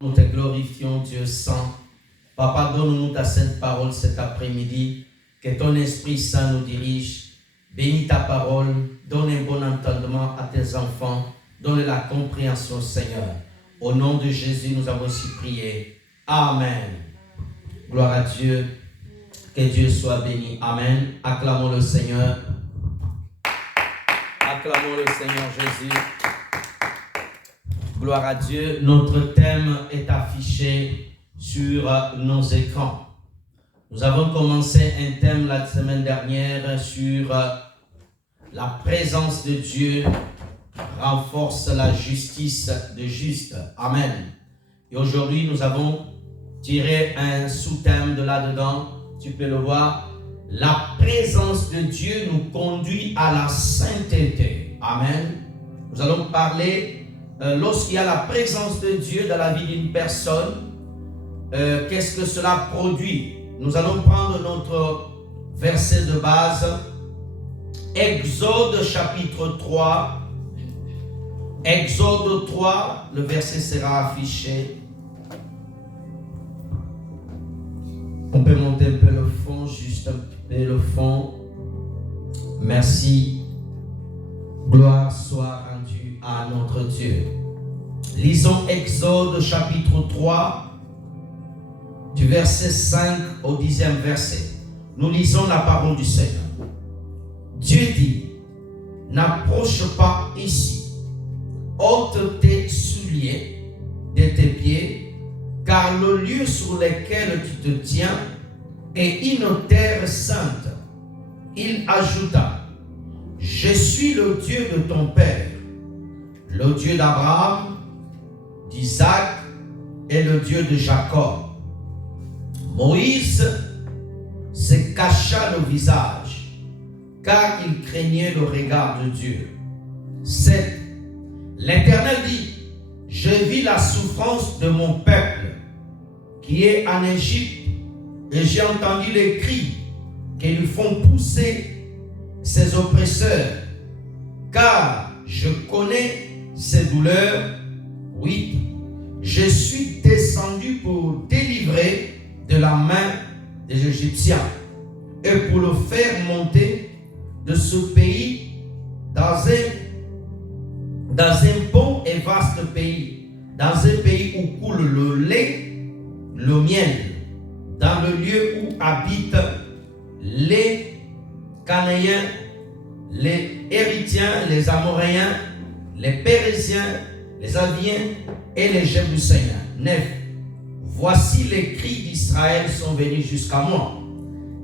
Nous te glorifions, Dieu Saint. Papa, donne-nous ta sainte parole cet après-midi. Que ton Esprit Saint nous dirige. Bénis ta parole. Donne un bon entendement à tes enfants. Donne la compréhension, Seigneur. Au nom de Jésus, nous avons ainsi prié. Amen. Gloire à Dieu. Que Dieu soit béni. Amen. Acclamons le Seigneur. Acclamons le Seigneur Jésus. Gloire à Dieu. Notre thème est affiché sur nos écrans. Nous avons commencé un thème la semaine dernière sur la présence de Dieu renforce la justice de juste. Amen. Et aujourd'hui, nous avons tiré un sous-thème de là-dedans. Tu peux le voir. La présence de Dieu nous conduit à la sainteté. Amen. Nous allons parler lorsqu'il y a la présence de Dieu dans la vie d'une personne, qu'est-ce que cela produit? Nous allons prendre notre verset de base, Exode chapitre 3. Exode 3, le verset sera affiché. On peut monter un peu le fond, juste un peu le fond. Merci. Gloire soit rendue à notre Dieu. Lisons Exode chapitre 3, du verset 5 au 10e verset. Nous lisons la parole du Seigneur. Dieu dit, n'approche pas ici, ôte tes souliers de tes pieds, car le lieu sur lequel tu te tiens est une terre sainte. Il ajouta, je suis le Dieu de ton père, le Dieu d'Abraham, d'Isaac et le Dieu de Jacob. Moïse se cacha le visage, car il craignait le regard de Dieu. 7. L'Éternel dit, je vis la souffrance de mon peuple qui est en Égypte, et j'ai entendu les cris qu'ils font pousser ses oppresseurs, car je connais ses douleurs. 8. Je suis descendu pour délivrer de la main des Égyptiens et pour le faire monter de ce pays dans un bon et vaste pays, dans un pays où coule le lait, le miel, dans le lieu où habitent les Cananéens, les Héritiens, les Amoréens, les Pérésiens, les Aviens et les Jébuséens. 9. Voici les cris d'Israël sont venus jusqu'à moi,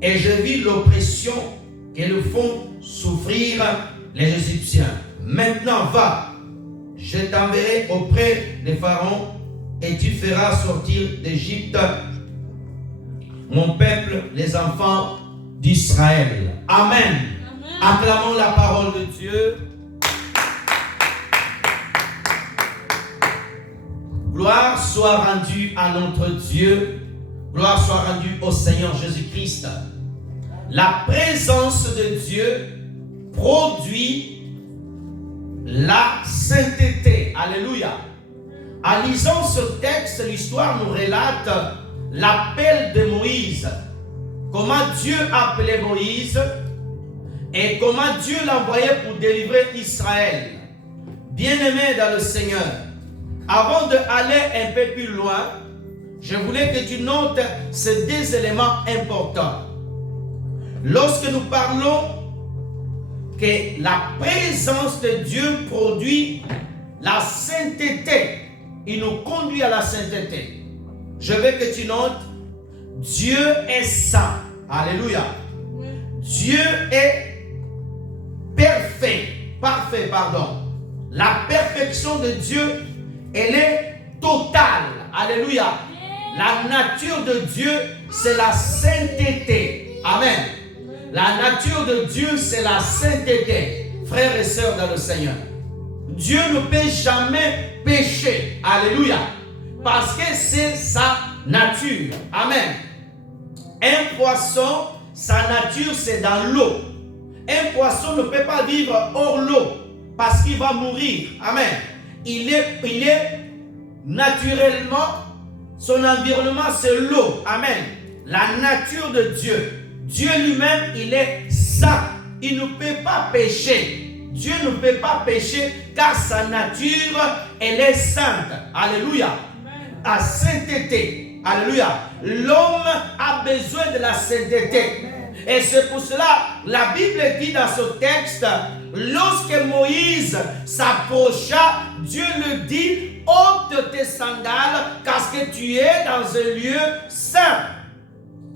et je vis l'oppression qu'ils font souffrir les Égyptiens. Maintenant va, je t'enverrai auprès de Pharaon, et tu feras sortir d'Égypte mon peuple, les enfants d'Israël. Amen. Amen. Acclamons la parole de Dieu. Gloire soit rendue à notre Dieu. Gloire soit rendue au Seigneur Jésus-Christ. La présence de Dieu produit la sainteté. Alléluia. En lisant ce texte, l'histoire nous relate l'appel de Moïse. Comment Dieu appelait Moïse et comment Dieu l'envoyait pour délivrer Israël. Bien-aimé dans le Seigneur, avant d'aller un peu plus loin, je voulais que tu notes ces deux éléments importants. Lorsque nous parlons que la présence de Dieu produit la sainteté, il nous conduit à la sainteté. Je veux que tu notes, Dieu est saint. Alléluia. Dieu est parfait, pardon. La perfection de Dieu, elle est totale. Alléluia. La nature de Dieu, c'est la sainteté. Amen. La nature de Dieu, c'est la sainteté. Frères et sœurs dans le Seigneur, Dieu ne peut jamais pécher. Alléluia. Parce que c'est sa nature. Amen. Un poisson, sa nature, c'est dans l'eau. Un poisson ne peut pas vivre hors l'eau parce qu'il va mourir. Amen. Il est naturellement Son environnement, c'est l'eau. Amen. La nature de Dieu. Dieu lui-même, il est saint. Il ne peut pas pécher. Dieu ne peut pas pécher car sa nature, elle est sainte. Alléluia. La sainteté. Alléluia. L'homme a besoin de la sainteté. Et c'est pour cela, la Bible dit dans ce texte, lorsque Moïse s'approcha, Dieu lui dit, ôte tes sandales, parce que tu es dans un lieu saint.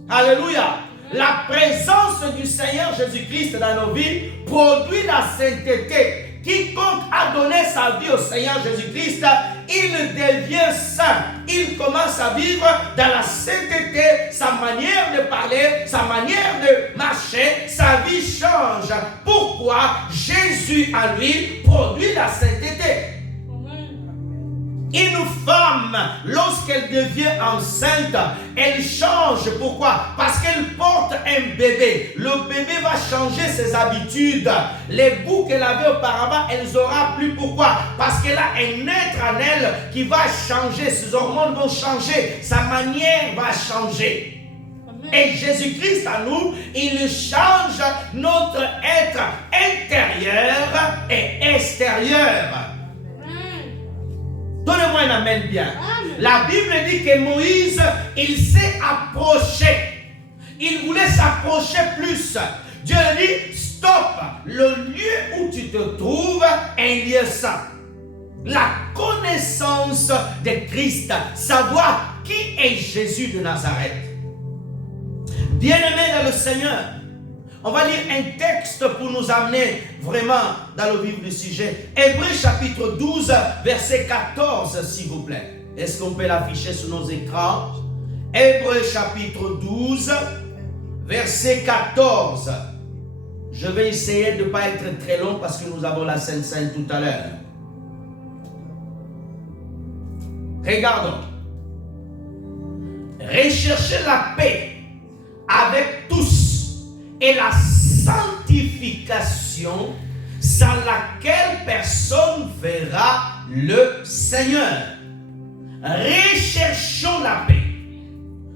Alléluia. La présence du Seigneur Jésus-Christ dans nos vies produit la sainteté. Quiconque a donné sa vie au Seigneur Jésus-Christ, il devient saint. Il commence à vivre dans la sainteté, sa manière de parler, sa manière de marcher, sa vie change. Pourquoi? Jésus à lui produit la sainteté. Une femme, lorsqu'elle devient enceinte, elle change. Pourquoi? Parce qu'elle porte un bébé. Le bébé va changer ses habitudes. Les bouts qu'elle avait auparavant, elle n'aura plus. Pourquoi? Parce qu'elle a un être en elle qui va changer. Ses hormones vont changer. Sa manière va changer. Et Jésus-Christ à nous, il change notre être intérieur et extérieur. Donnez-moi un amen bien. Amen. La Bible dit que Moïse, il s'est approché. Il voulait s'approcher plus. Dieu dit, stop. Le lieu où tu te trouves est un lieu saint. La connaissance de Christ. Savoir qui est Jésus de Nazareth. Bien-aimés dans le Seigneur, on va lire un texte pour nous amener vraiment dans le vif du sujet. Hébreux chapitre 12, verset 14, s'il vous plaît. Est-ce qu'on peut l'afficher sur nos écrans? Hébreux chapitre 12, verset 14. Je vais essayer de ne pas être très long parce que nous avons la Sainte Seine tout à l'heure. Regardons. Recherchez la paix avec tous et la sanctification sans laquelle personne verra le Seigneur. Recherchons la paix.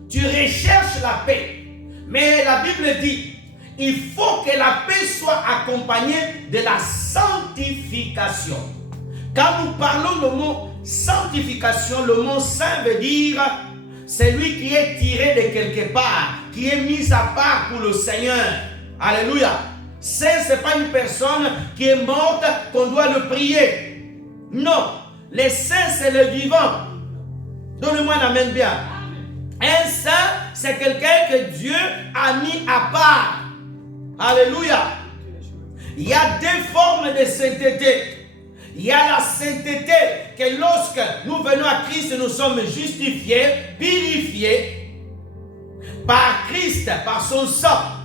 Tu recherches la paix. Mais la Bible dit, il faut que la paix soit accompagnée de la sanctification. Quand nous parlons le mot sanctification, le mot saint veut dire celui qui est tiré de quelque part, qui est mis à part pour le Seigneur. Alléluia. Saint, ce n'est pas une personne qui est morte qu'on doit le prier. Non. Les saints, c'est le vivant. Donnez-moi un amen bien. Un saint, c'est quelqu'un que Dieu a mis à part. Alléluia. Il y a deux formes de sainteté. Il y a la sainteté que lorsque nous venons à Christ, nous sommes justifiés, purifiés par Christ, par son sang.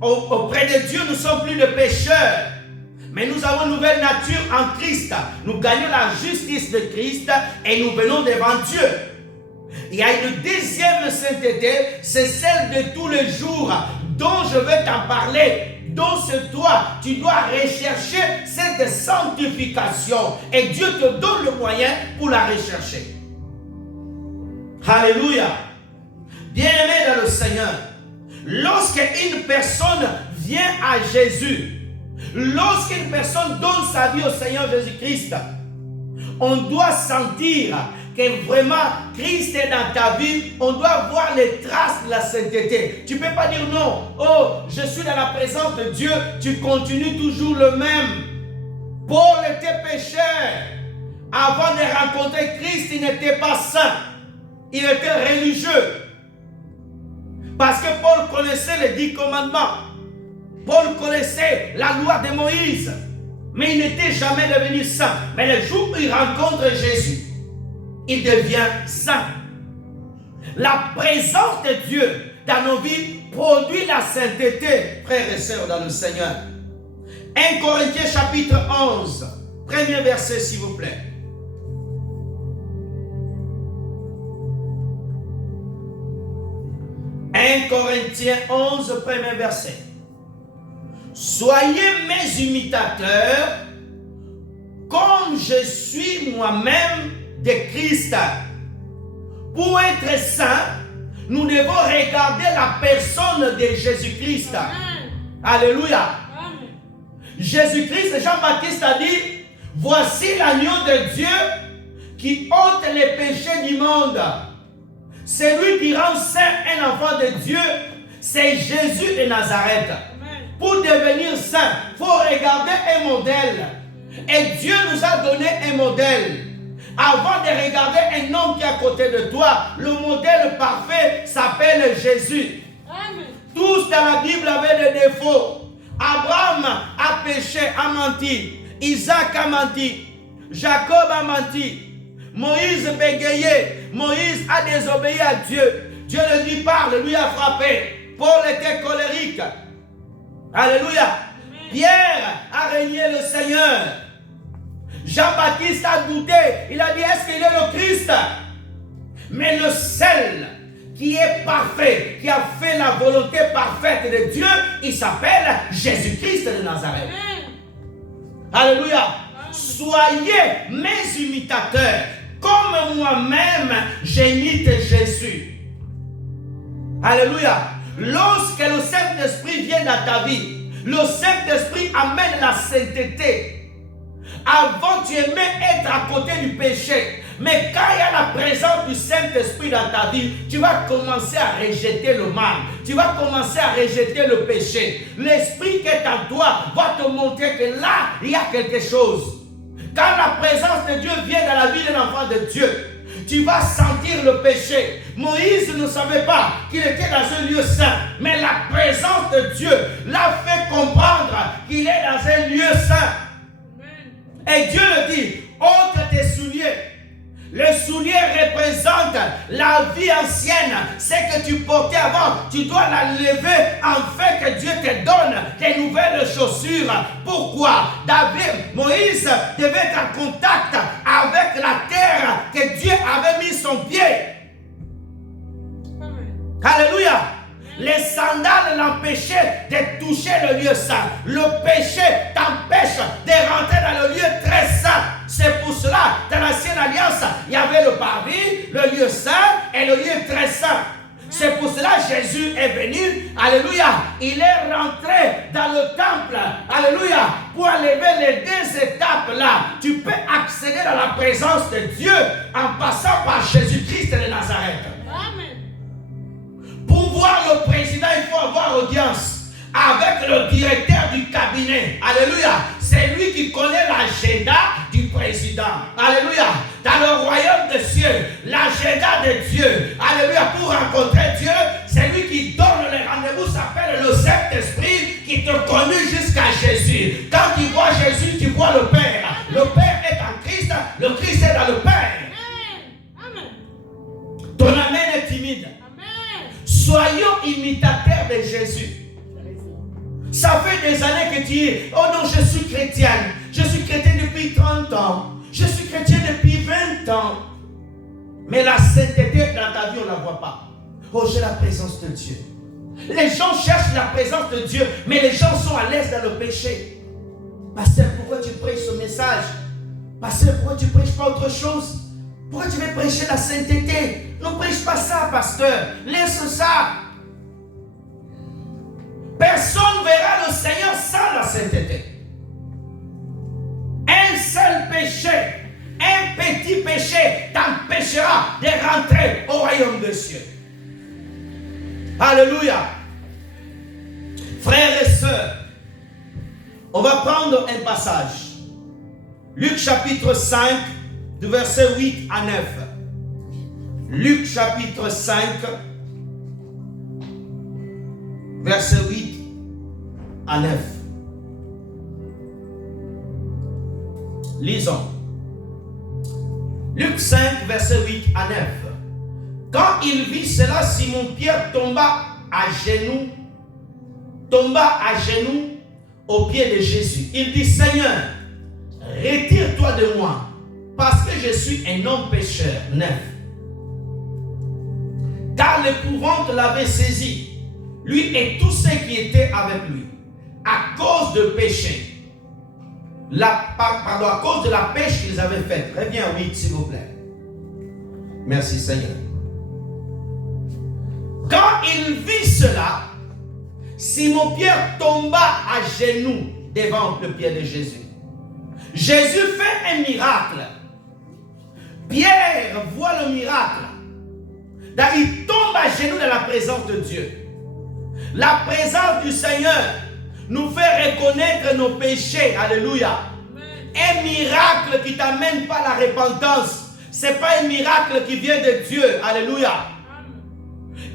Auprès de Dieu, nous ne sommes plus de pécheurs. Mais nous avons une nouvelle nature en Christ. Nous gagnons la justice de Christ et nous venons devant Dieu. Il y a une deuxième sainteté, c'est celle de tous les jours dont je veux t'en parler. Donc c'est toi, tu dois rechercher cette sanctification et Dieu te donne le moyen pour la rechercher. Alléluia. Bien-aimé dans le Seigneur, lorsqu'une personne vient à Jésus, lorsqu'une personne donne sa vie au Seigneur Jésus-Christ, on doit sentir que vraiment Christ est dans ta vie. On doit voir les traces de la sainteté. Tu ne peux pas dire non. Oh, je suis dans la présence de Dieu. Tu continues toujours le même. Paul était pécheur. Avant de rencontrer Christ, il n'était pas saint. Il était religieux. Parce que Paul connaissait les 10 commandements. Paul connaissait la loi de Moïse. Mais il n'était jamais devenu saint. Mais le jour où il rencontre Jésus, il devient saint. La présence de Dieu dans nos vies produit la sainteté, frères et sœurs dans le Seigneur. 1 Corinthiens chapitre 11, premier verset s'il vous plaît. 1 Corinthiens 11, premier verset. Soyez mes imitateurs comme je suis moi-même de Christ. Pour être saint, nous devons regarder la personne de Jésus-Christ. Alléluia. Jésus-Christ, Jean-Baptiste a dit, voici l'agneau de Dieu qui ôte les péchés du monde. C'est lui qui rend saint un enfant de Dieu. C'est Jésus de Nazareth. Pour devenir saint, il faut regarder un modèle. Et Dieu nous a donné un modèle. Avant de regarder un homme qui est à côté de toi, le modèle parfait s'appelle Jésus. Amen. Tous dans la Bible avaient des défauts. Abraham a péché, a menti. Isaac a menti. Jacob a menti. Moïse bégayait. Moïse a désobéi à Dieu. Dieu le lui parle, lui a frappé. Paul était colérique. Alléluia. Amen. Pierre a régné le Seigneur. Jean-Baptiste a douté. Il a dit, est-ce qu'il est le Christ? Mais le seul qui est parfait, qui a fait la volonté parfaite de Dieu, il s'appelle Jésus-Christ de Nazareth. Alléluia. Soyez mes imitateurs, comme moi-même j'imite Jésus. Alléluia. Lorsque le Saint-Esprit vient dans ta vie, le Saint-Esprit amène la sainteté. Avant, tu aimais être à côté du péché. Mais quand il y a la présence du Saint-Esprit dans ta vie, tu vas commencer à rejeter le mal. Tu vas commencer à rejeter le péché. L'Esprit qui est en toi va te montrer que là, il y a quelque chose. Quand la présence de Dieu vient dans la vie d'un enfant de Dieu, tu vas sentir le péché. Moïse ne savait pas qu'il était dans un lieu saint. Mais la présence de Dieu l'a fait comprendre qu'il est dans un lieu saint. Et Dieu le dit, ôte tes souliers. Les souliers représentent la vie ancienne. Ce que tu portais avant, tu dois la lever afin que Dieu te donne des nouvelles chaussures. Pourquoi? Moïse devait être en contact avec la terre que Dieu avait mis son pied. Alléluia. Les sandales l'empêchaient de toucher le lieu saint. Le péché t'empêche de rentrer dans le lieu très saint. C'est pour cela, dans l'ancienne alliance, il y avait le parvis, le lieu saint et le lieu très saint. C'est pour cela que Jésus est venu. Alléluia. Il est rentré dans le temple. Alléluia. Pour enlever les deux étapes là. Tu peux accéder à la présence de Dieu en passant par Jésus-Christ de Nazareth. Amen. Pour voir le président, il faut avoir audience avec le directeur du cabinet. Alléluia. C'est lui qui connaît l'agenda du président. Alléluia. Dans le royaume des cieux, l'agenda de Dieu. Alléluia. Pour rencontrer Dieu, c'est lui qui donne les rendez-vous. S'appelle le Saint-Esprit qui te conduit jusqu'à Jésus. Quand tu vois Jésus, tu vois le Père. Le Père est en Christ. Le Christ est dans le Père. Amen. Ton amen est timide. Soyons imitateurs de Jésus. Ça fait des années que tu dis, oh non, je suis chrétienne. Je suis chrétien depuis 30 ans. Je suis chrétien depuis 20 ans. Mais la sainteté dans ta vie, on ne la voit pas. Oh, j'ai la présence de Dieu. Les gens cherchent la présence de Dieu, mais les gens sont à l'aise dans le péché. Pasteur, pourquoi tu prêches ce message? Pasteur, pourquoi tu ne prêches pas autre chose? Pourquoi tu veux prêcher la sainteté? Ne prêche pas ça, pasteur. Laisse ça. Personne ne verra le Seigneur sans la sainteté. Un seul péché, un petit péché t'empêchera de rentrer au royaume des cieux. Alléluia. Frères et sœurs, on va prendre un passage. Luc chapitre 5, du verset 8 à 9. Luc chapitre 5, verset 8 à 9. Lisons. Luc 5, verset 8 à 9. Quand il vit cela, Simon-Pierre tomba à genoux au pied de Jésus. Il dit, Seigneur, retire-toi de moi, parce que je suis un homme pécheur. 9. Car l'épouvante l'avait saisi, lui et tous ceux qui étaient avec lui, à cause de péché. À cause de la pêche qu'ils avaient faite. Reviens, oui, s'il vous plaît. Merci, Seigneur. quand il vit cela, Simon-Pierre tomba à genoux devant le pied de Jésus. Jésus fait un miracle. Pierre voit le miracle. Il tombe à genoux dans la présence de Dieu. La présence du Seigneur nous fait reconnaître nos péchés. Alléluia. Un miracle qui ne t'amène pas à la repentance. Ce n'est pas un miracle qui vient de Dieu. Alléluia.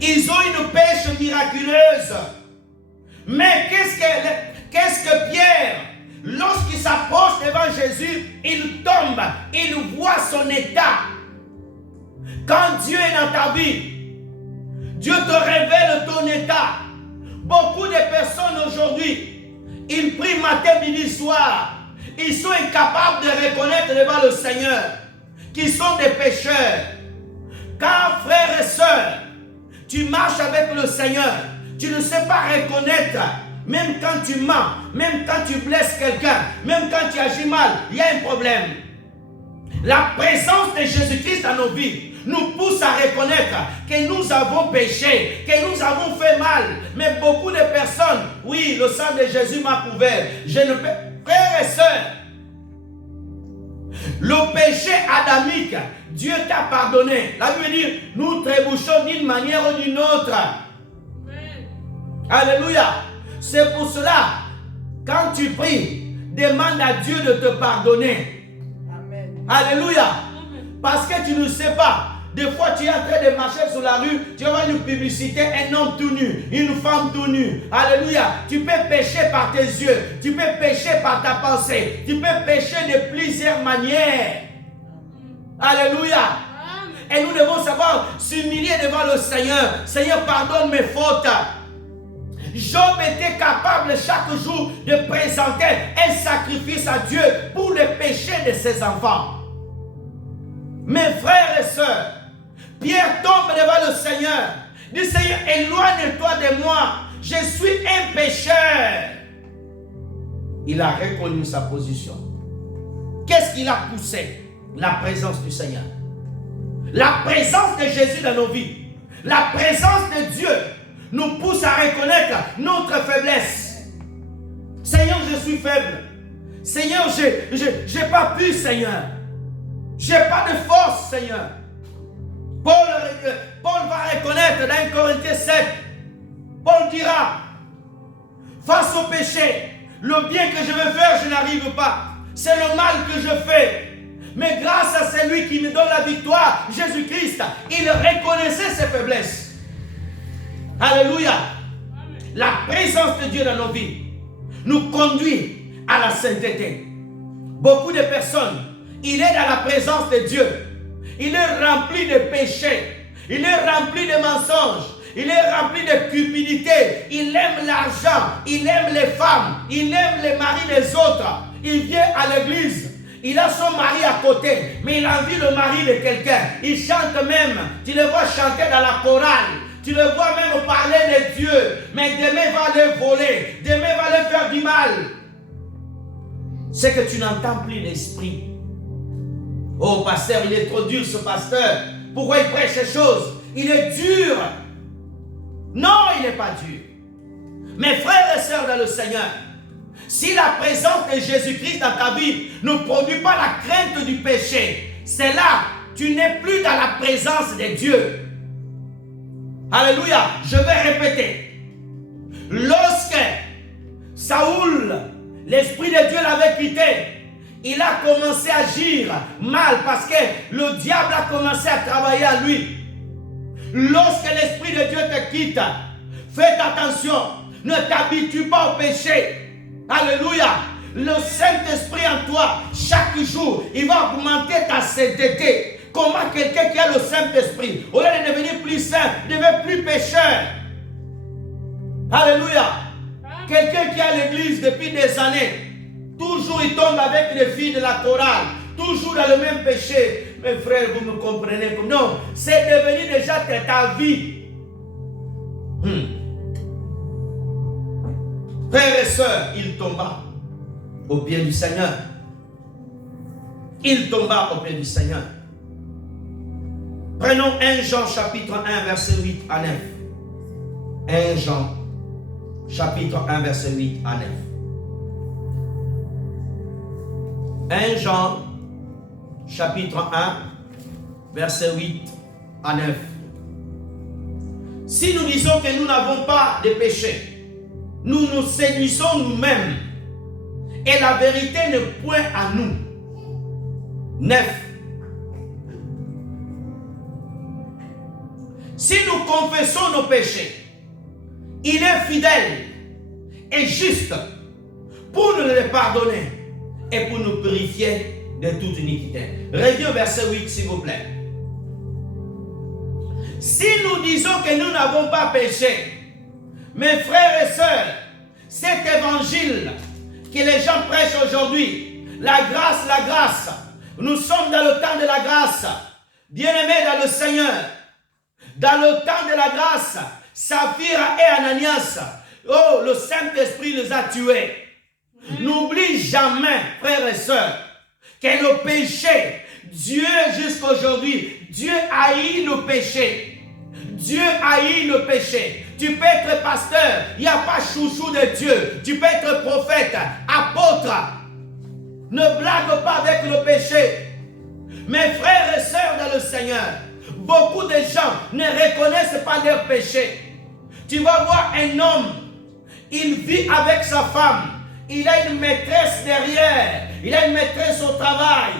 Ils ont une pêche miraculeuse. Mais qu'est-ce que Pierre, lorsqu'il s'approche devant Jésus, il tombe, il voit son état. Quand Dieu est dans ta vie, Dieu te révèle ton état. Beaucoup de personnes aujourd'hui, ils prient matin, midi, soir. Ils sont incapables de reconnaître devant le Seigneur qu'ils sont des pécheurs. Car frères et sœurs, tu marches avec le Seigneur, tu ne sais pas reconnaître, même quand tu mens, même quand tu blesses quelqu'un, même quand tu agis mal, il y a un problème. La présence de Jésus-Christ dans nos vies nous pousse à reconnaître que nous avons péché, que nous avons fait mal. Mais beaucoup de personnes, oui, le sang de Jésus m'a couvert. Je ne peux... Frères et sœurs, le péché adamique, Dieu t'a pardonné. La Bible dit, nous trébuchons d'une manière ou d'une autre. Amen. Alléluia. C'est pour cela, quand tu pries, demande à Dieu de te pardonner. Amen. Alléluia. Amen. Parce que tu ne sais pas. Des fois, tu es en train de marcher sur la rue, tu vois une publicité, un homme tout nu, une femme tout nue. Alléluia. Tu peux pécher par tes yeux, tu peux pécher par ta pensée, tu peux pécher de plusieurs manières. Alléluia. Et nous devons savoir s'humilier devant le Seigneur. Seigneur, pardonne mes fautes. Job était capable chaque jour de présenter un sacrifice à Dieu pour les péchés de ses enfants. Mes frères et sœurs, Pierre tombe devant le Seigneur. Dit, Seigneur, éloigne-toi de moi. Je suis un pécheur. Il a reconnu sa position. Qu'est-ce qui l'a poussé? La présence du Seigneur. La présence de Jésus dans nos vies. La présence de Dieu nous pousse à reconnaître notre faiblesse. Seigneur, je suis faible. Seigneur, je n'ai pas pu, Seigneur. Je n'ai pas de force, Seigneur. Paul va reconnaître dans 1 Corinthiens 7. Paul dira, face au péché, le bien que je veux faire, je n'arrive pas. C'est le mal que je fais. Mais grâce à celui qui me donne la victoire, Jésus-Christ, il reconnaissait ses faiblesses. Alléluia. La présence de Dieu dans nos vies nous conduit à la sainteté. Beaucoup de personnes, il est dans la présence de Dieu. Il est rempli de péchés. Il est rempli de mensonges. Il est rempli de cupidité. Il aime l'argent. Il aime les femmes. Il aime les maris des autres. Il vient à l'église. Il a son mari à côté. Mais il envie le mari de quelqu'un. Il chante même. Tu le vois chanter dans la chorale. Tu le vois même parler de Dieu. Mais demain il va aller voler. Demain il va aller faire du mal. C'est que tu n'entends plus l'esprit. Oh, pasteur, il est trop dur ce pasteur. Pourquoi il prêche ces choses? Il est dur. Non, il n'est pas dur. Mes frères et sœurs dans le Seigneur, si la présence de Jésus-Christ dans ta vie ne produit pas la crainte du péché, c'est là, tu n'es plus dans la présence de Dieu. Alléluia. Je vais répéter. Lorsque Saoul, l'Esprit de Dieu l'avait quitté, il a commencé à agir mal parce que le diable a commencé à travailler à lui. Lorsque l'Esprit de Dieu te quitte, fais attention, ne t'habitue pas au péché. Alléluia. Le Saint-Esprit en toi, chaque jour, il va augmenter ta sainteté. Comment quelqu'un qui a le Saint-Esprit, au lieu de devenir plus saint, devient plus pécheur? Alléluia. Quelqu'un qui est à l'église depuis des années, toujours il tombe avec les filles de la chorale, toujours dans le même péché. Mes frères, vous me comprenez? Non, c'est devenu déjà ta vie. Frères et sœurs, il tomba au pied du Seigneur. Il tomba au pied du Seigneur. Prenons 1 Jean chapitre 1 verset 8 à 9. 1 Jean, chapitre 1, verset 8 à 9. 1 Jean, chapitre 1, verset 8 à 9. Si nous disons que nous n'avons pas de péché, nous nous séduisons nous-mêmes et la vérité n'est point à nous. 9. Si nous confessons nos péchés, il est fidèle et juste pour nous les pardonner et pour nous purifier de toute iniquité. Reviens au verset 8 s'il vous plaît. Si nous disons que nous n'avons pas péché, mes frères et sœurs, cet évangile que les gens prêchent aujourd'hui, la grâce, nous sommes dans le temps de la grâce. Bien-aimés dans le Seigneur, dans le temps de la grâce, Saphira et Ananias, oh, le Saint-Esprit les a tués. N'oublie jamais, frères et sœurs, que le péché, Dieu jusqu'à aujourd'hui, Dieu haït le péché. Dieu haït le péché. Tu peux être pasteur, il n'y a pas chouchou de Dieu. Tu peux être prophète, apôtre. Ne blague pas avec le péché. Mes frères et sœurs dans le Seigneur, beaucoup de gens ne reconnaissent pas leur péché. Tu vas voir un homme, il vit avec sa femme, il a une maîtresse derrière, il a une maîtresse au travail.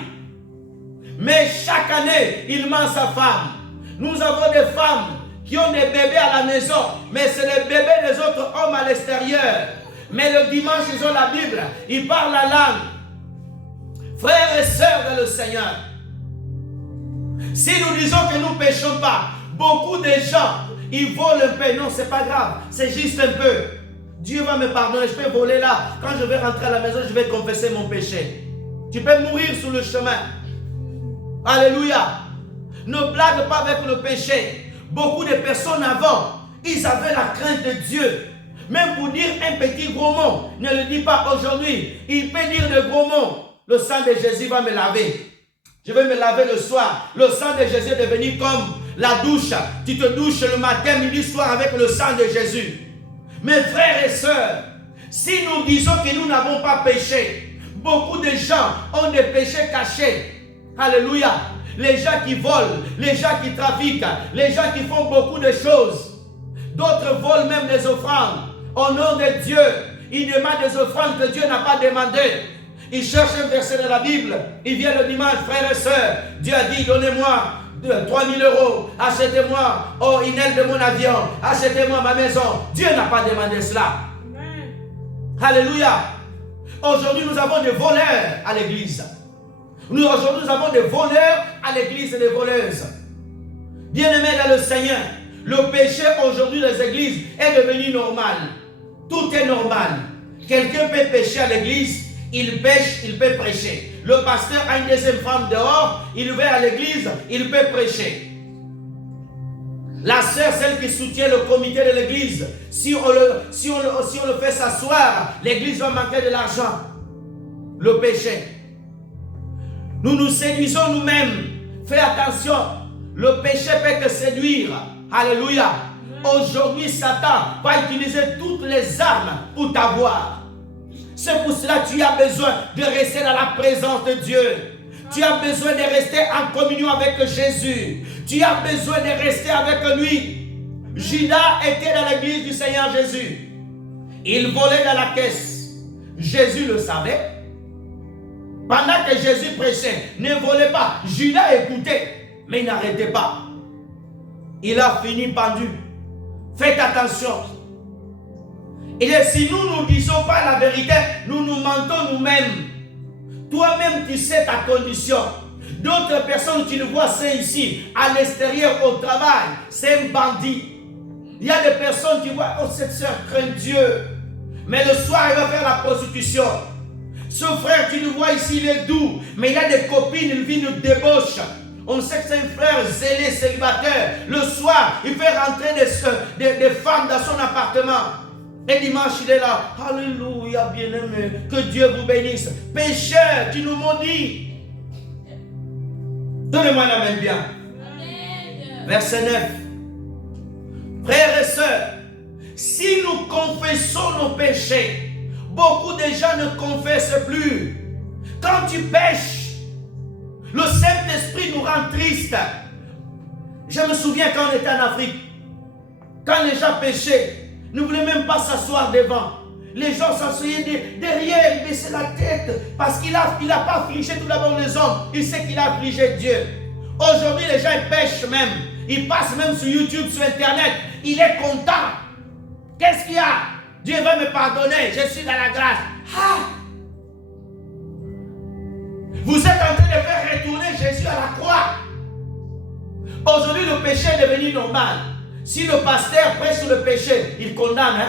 Mais chaque année, il ment sa femme. Nous avons des femmes qui ont des bébés à la maison, mais c'est les bébés des autres hommes à l'extérieur. Mais le dimanche, ils ont la Bible, ils parlent la langue. Frères et sœurs dans le Seigneur, si nous disons que nous ne péchons pas, beaucoup de gens, ils volent un peu. Non, c'est pas grave, c'est juste un peu. Dieu va me pardonner, je peux voler là. Quand je vais rentrer à la maison, je vais confesser mon péché. Tu peux mourir sur le chemin. Alléluia. Ne blague pas avec le péché. Beaucoup de personnes avant, ils avaient la crainte de Dieu. Même pour dire un petit gros mot, ne le dis pas aujourd'hui. Il peut dire de gros mots. Le sang de Jésus va me laver. Je vais me laver le soir. Le sang de Jésus est devenu comme la douche. Tu te douches le matin, midi, soir avec le sang de Jésus. Mes frères et sœurs, si nous disons que nous n'avons pas péché, beaucoup de gens ont des péchés cachés. Alléluia. Les gens qui volent, les gens qui trafiquent, les gens qui font beaucoup de choses. D'autres volent même des offrandes. Au nom de Dieu, ils demandent des offrandes que Dieu n'a pas demandées. Ils cherchent un verset de la Bible. Ils viennent le dimanche, frères et sœurs. Dieu a dit, donnez-moi 3 000 €, achetez-moi une aile de mon avion, achetez-moi ma maison. Dieu n'a pas demandé cela. Amen. Alléluia. Aujourd'hui, nous avons des voleurs à l'église. Aujourd'hui, nous avons des voleurs à l'église et des voleuses. Bien-aimés dans le Seigneur, le péché aujourd'hui des églises est devenu normal. Tout est normal. Quelqu'un peut pécher à l'église, il pêche, il peut prêcher. Le pasteur a une deuxième femme dehors, il va à l'église, il peut prêcher. La sœur, celle qui soutient le comité de l'église, si on le fait s'asseoir, l'église va manquer de l'argent. Le péché. Nous nous séduisons nous-mêmes. Fais attention, le péché peut te séduire. Alléluia. Aujourd'hui, Satan va utiliser toutes les armes pour t'avoir. C'est pour cela que tu as besoin de rester dans la présence de Dieu. Tu as besoin de rester en communion avec Jésus. Tu as besoin de rester avec lui. Judas était dans l'église du Seigneur Jésus. Il volait dans la caisse. Jésus le savait. Pendant que Jésus prêchait, ne volait pas. Judas écoutait, mais il n'arrêtait pas. Il a fini pendu. Faites attention. Et si nous ne disons pas la vérité, nous nous mentons nous-mêmes. Toi-même, tu sais ta condition. D'autres personnes, tu le vois, c'est ici, à l'extérieur, au travail, c'est un bandit. Il y a des personnes qui voient, oh, cette soeur craint Dieu. Mais le soir, il va faire la prostitution. Ce frère, tu le vois ici, il est doux, mais il a des copines, il vit une débauche. On sait que c'est un frère zélé, célibataire. Le soir, il fait rentrer des femmes dans son appartement. Et dimanche, il est là. Alléluia, bien-aimé. Que Dieu vous bénisse. Pécheur, tu nous maudis. Donnez-moi la main bien. Amen. Verset 9. Frères et sœurs, Si nous confessons nos péchés, beaucoup de gens ne confessent plus. Quand tu pêches, le Saint-Esprit nous rend tristes. Je me souviens quand on était en Afrique, quand les gens péchaient, ils ne voulaient même pas s'asseoir devant. Les gens s'asseyaient derrière, ils baissaient la tête parce qu'il n'a pas affligé tout d'abord les hommes. Il sait qu'il a affligé Dieu. Aujourd'hui, les gens ils pêchent même. Ils passent même sur YouTube, sur Internet. Il est content. Qu'est-ce qu'il y a? Dieu va me pardonner. Je suis dans la grâce. Ah! Vous êtes en train de faire retourner Jésus à la croix. Aujourd'hui, le péché est devenu normal. Si le pasteur prêche sur le péché, il condamne.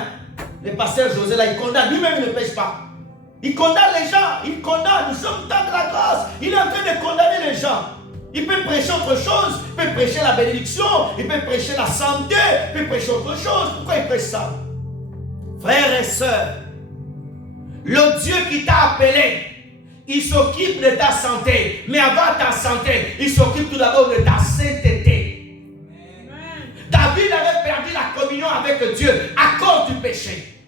Le pasteur José, là, il condamne. Lui-même, il ne pêche pas. Il condamne les gens. Il condamne. Nous sommes dans la grâce. Il est en train de condamner les gens. Il peut prêcher autre chose. Il peut prêcher la bénédiction. Il peut prêcher la santé. Il peut prêcher autre chose. Pourquoi il prêche ça? Frères et sœurs, le Dieu qui t'a appelé, il s'occupe de ta santé. Mais avant ta santé, il s'occupe tout d'abord de ta sainteté. Amen. David avait perdu la communion avec Dieu à cause du péché.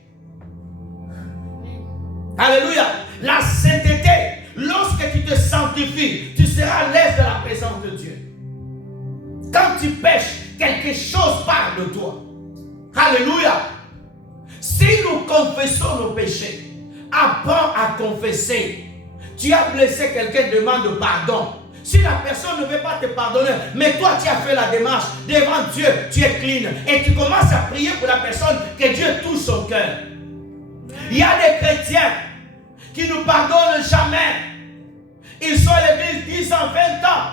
Alléluia. La sainteté, lorsque tu te sanctifies, tu seras à l'aise de la présence de Dieu. Quand tu pêches, quelque chose part de toi. Alléluia. Si nous confessons nos péchés, apprends à confesser. Tu as blessé quelqu'un, demande pardon. Si la personne ne veut pas te pardonner, mais toi tu as fait la démarche devant Dieu, tu es clean. Et tu commences à prier pour la personne, que Dieu touche son cœur. Il y a des chrétiens qui ne pardonnent jamais. Ils sont à l'église 10 ans, 20 ans.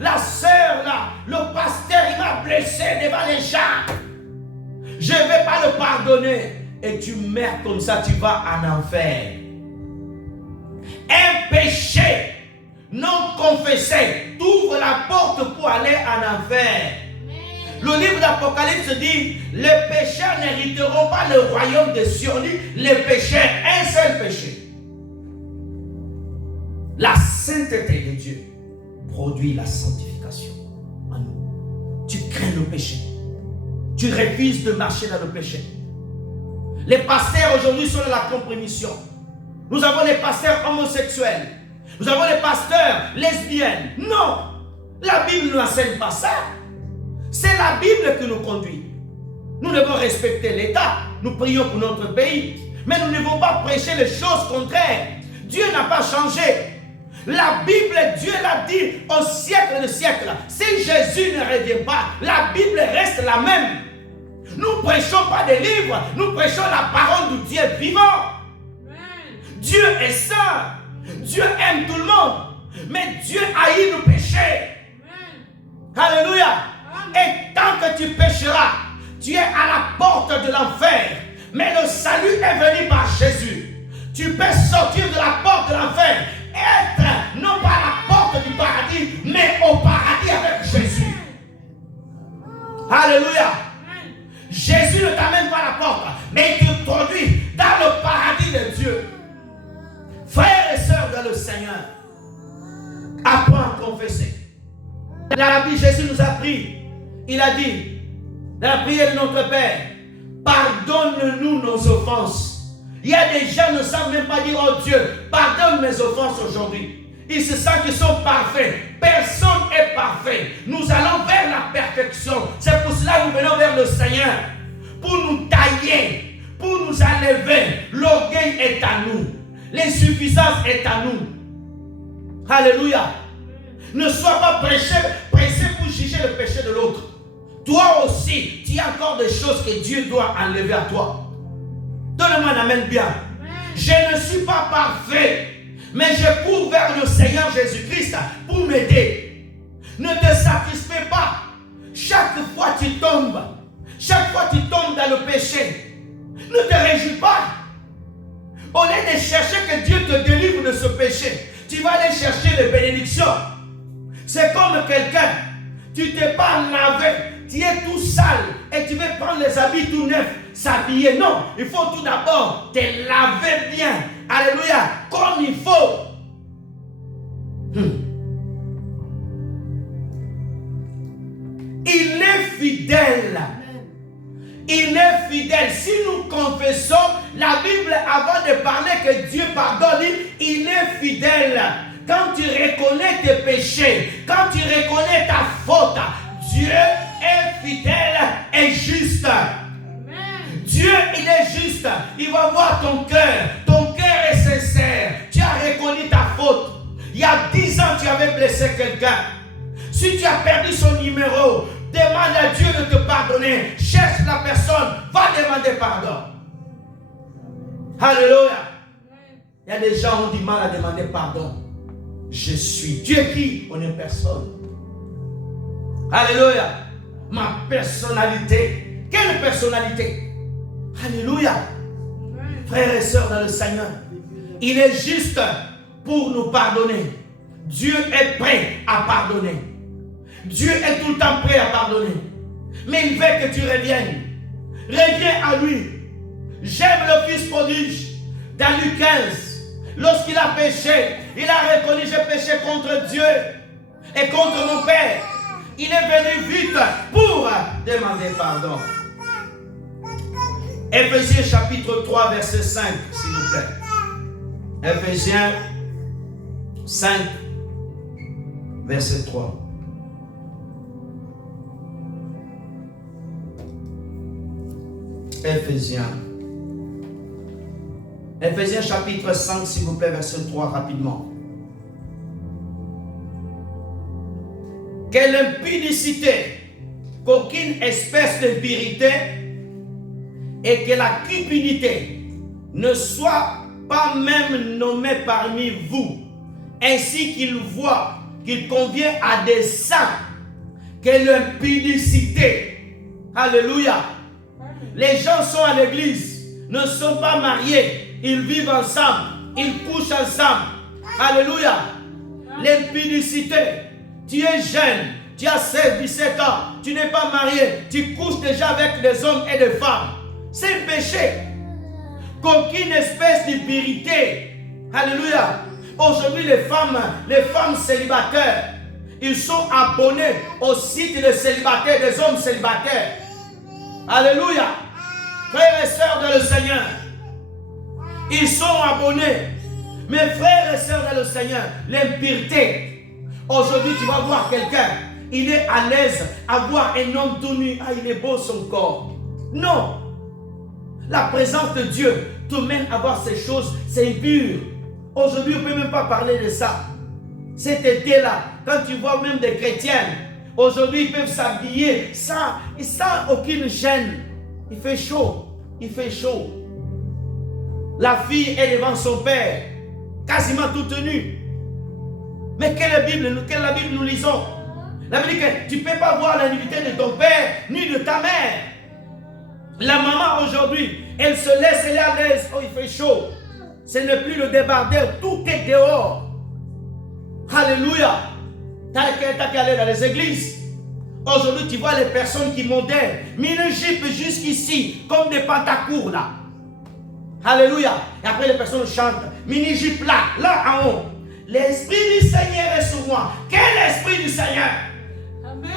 La sœur là, le pasteur, il m'a blessé devant les gens. Je ne vais pas le pardonner. Et tu meurs comme ça, tu vas en enfer. Un péché non confessé t'ouvre la porte pour aller en enfer. Le livre d'Apocalypse dit, les pécheurs n'hériteront pas le royaume des cieux. Les pécheurs, un seul péché. La sainteté de Dieu produit la sanctification en nous. Tu crains le péché. Tu refuses de marcher dans le péché. Les pasteurs aujourd'hui sont dans la compromission. Nous avons les pasteurs homosexuels. Nous avons les pasteurs lesbiennes. Non, la Bible ne n'enseigne pas ça. C'est la Bible qui nous conduit. Nous devons respecter l'État. Nous prions pour notre pays. Mais nous ne devons pas prêcher les choses contraires. Dieu n'a pas changé. La Bible, Dieu l'a dit au siècle de siècles. Si Jésus ne revient pas, la Bible reste la même. Nous ne prêchons pas des livres, nous prêchons la parole du Dieu vivant. Amen. Dieu est saint. Dieu aime tout le monde. Mais Dieu haït le péché. Amen. Alléluia. Amen. Et tant que tu pécheras, tu es à la porte de l'enfer. Mais le salut est venu par Jésus. Tu peux sortir de la porte de l'enfer, être non pas à la porte du paradis, mais au paradis avec Jésus. Alléluia. Jésus ne t'amène pas à la porte, mais il te conduit dans le paradis de Dieu. Frères et sœurs dans le Seigneur, apprends à confesser. Dans la Bible, Jésus nous a pris. Il a dit, dans la prière de notre Père, pardonne-nous nos offenses. Il y a des gens qui ne savent même pas dire, oh Dieu, pardonne mes offenses aujourd'hui. Ils se sentent qu'ils sont parfaits. Personne n'est parfait. Nous allons vers la perfection. C'est pour cela que nous venons vers le Seigneur. Pour nous tailler, pour nous enlever. L'orgueil est à nous. L'insuffisance est à nous. Alléluia. Ne sois pas pressé pour juger le péché de l'autre. Toi aussi, tu as encore des choses que Dieu doit enlever à toi. Donne-moi un amen bien. Je ne suis pas parfait. Mais je cours vers le Seigneur Jésus-Christ pour m'aider. Ne te satisfais pas. Chaque fois tu tombes. Chaque fois tu tombes dans le péché. Ne te réjouis pas. Au lieu de chercher que Dieu te délivre de ce péché, tu vas aller chercher les bénédictions. C'est comme quelqu'un. Tu t'es pas lavé. Tu es tout sale. Et tu veux prendre les habits tout neufs. S'habiller. Non. Il faut tout d'abord te laver bien. Alléluia, comme il faut. Il est fidèle. Il est fidèle. Si nous confessons, la Bible, avant de parler que Dieu pardonne, il est fidèle. Quand tu reconnais tes péchés, quand tu reconnais ta faute, Dieu est fidèle et juste. Dieu, il est juste. Il va voir ton cœur. Ton cœur est sincère. Tu as reconnu ta faute. Il y a 10 ans, tu avais blessé quelqu'un. Si tu as perdu son numéro, demande à Dieu de te pardonner. Cherche la personne. Va demander pardon. Alléluia. Il y a des gens qui ont du mal à demander pardon. Je suis. Tu es qui? On est personne. Alléluia. Ma personnalité. Quelle personnalité? Alléluia. Frères et sœurs dans le Seigneur, il est juste pour nous pardonner. Dieu est prêt à pardonner. Dieu est tout le temps prêt à pardonner. Mais il veut que tu reviennes. Reviens à lui. J'aime le fils prodige. Dans Luc 15, lorsqu'il a péché, il a reconnu: j'ai péché contre Dieu et contre mon Père. Il est venu vite pour demander pardon. Éphésiens chapitre 3, verset 5, s'il vous plaît. Éphésiens 5, verset 3. Éphésiens chapitre 5, s'il vous plaît, verset 3, rapidement. Quelle impudicité, qu'aucune espèce de vérité et que la cupidité ne soit pas même nommée parmi vous, ainsi qu'il voit qu'il convient à des saints que l'impudicité. Alléluia. Les gens sont à l'église, ne sont pas mariés, ils vivent ensemble, ils couchent ensemble. Alléluia. L'impudicité. Tu es jeune, tu as 16, 17 ans, tu n'es pas marié, tu couches déjà avec des hommes et des femmes. C'est un péché. Qu'aucune espèce de vérité. Alléluia. Aujourd'hui, les femmes célibataires, ils sont abonnés au site des célibataires, des hommes célibataires. Alléluia. Frères et sœurs dans le Seigneur, ils sont abonnés. Mes frères et sœurs dans le Seigneur, l'impureté. Aujourd'hui, tu vas voir quelqu'un, il est à l'aise à voir un homme tout nu. Ah, il est beau son corps. Non. La présence de Dieu te mène à voir ces choses, c'est impur. Aujourd'hui, on ne peut même pas parler de ça. Cet été-là, quand tu vois même des chrétiens, aujourd'hui, ils peuvent s'habiller sans aucune gêne. Il fait chaud. Il fait chaud. La fille est devant son père, quasiment toute nue. Mais quelle la Bible nous lisons? La Bible dit que tu ne peux pas voir la nudité de ton père ni de ta mère. La maman aujourd'hui, elle se laisse, elle est à l'aise. Oh, il fait chaud. Ce n'est plus le débardeur, tout est dehors. Alléluia. T'as qu'à aller dans les églises. Aujourd'hui, tu vois les personnes qui modèrent, mis une jupe jusqu'ici, comme des pantacours là. Alléluia. Et après, les personnes chantent, mini-jupe là en haut. L'Esprit du Seigneur est sur moi. Quel Esprit du Seigneur? Amen.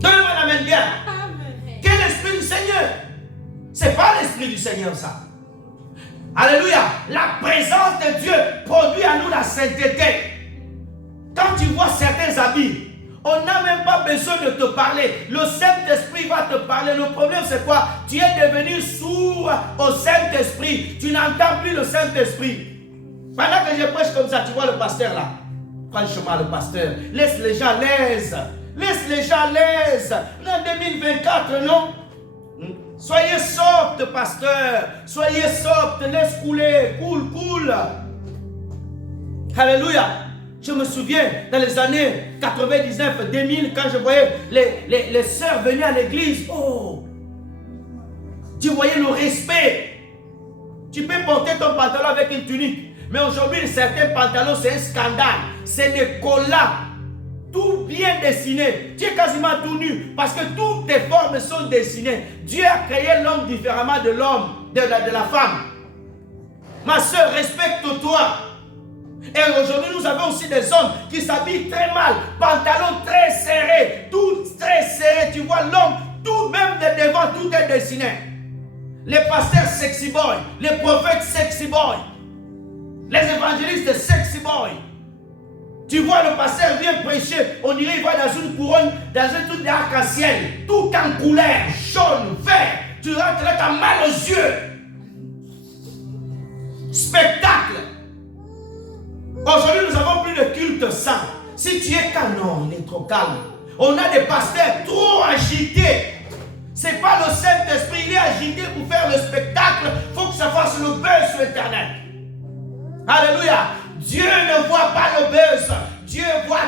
Donne-moi la main bien. Amen. Quel Esprit du Seigneur? C'est pas l'Esprit du Seigneur ça. Alléluia. La présence de Dieu produit à nous la sainteté. Quand tu vois certains habits, on n'a même pas besoin de te parler. Le Saint-Esprit va te parler. Le problème c'est quoi? Tu es devenu sourd au Saint-Esprit. Tu n'entends plus le Saint-Esprit. Pendant que je prêche comme ça, tu vois le pasteur là. Franchement, le pasteur, laisse les gens à l'aise. Laisse les gens à l'aise. En 2024, non? Soyez soft, pasteur. Soyez soft. Laisse couler. Cool. Alléluia. Je me souviens, dans les années 99, 2000, quand je voyais les sœurs venir à l'église. Oh! Tu voyais le respect. Tu peux porter ton pantalon avec une tunique. Mais aujourd'hui, certains pantalons, c'est un scandale. C'est des collants. Tout bien dessiné. Tu es quasiment tout nu. Parce que toutes tes formes sont dessinées. Dieu a créé l'homme différemment de l'homme, de la femme. Ma soeur, respecte-toi. Et aujourd'hui, nous avons aussi des hommes qui s'habillent très mal. Pantalons très serrés. Tout très serré. Tu vois l'homme, tout même de devant, tout tout est dessiné. Les pasteurs sexy boy, les prophètes sexy boy, les évangélistes sexy boy. Tu vois le pasteur vient prêcher, on dirait qu'il va dans une couronne, dans un truc d'arc-en-ciel, tout en couleur, jaune, vert. Tu rentres là, tu as mal aux yeux. Spectacle. Aujourd'hui, nous avons plus de culte saint. Si tu es calme, non, il est trop calme. On a des pasteurs trop agités. Ce n'est pas le Saint-Esprit, il est agité pour faire le spectacle. Il faut que ça fasse le buzz sur Internet. Alléluia. Dieu ne voit pas le buzz. Dieu voit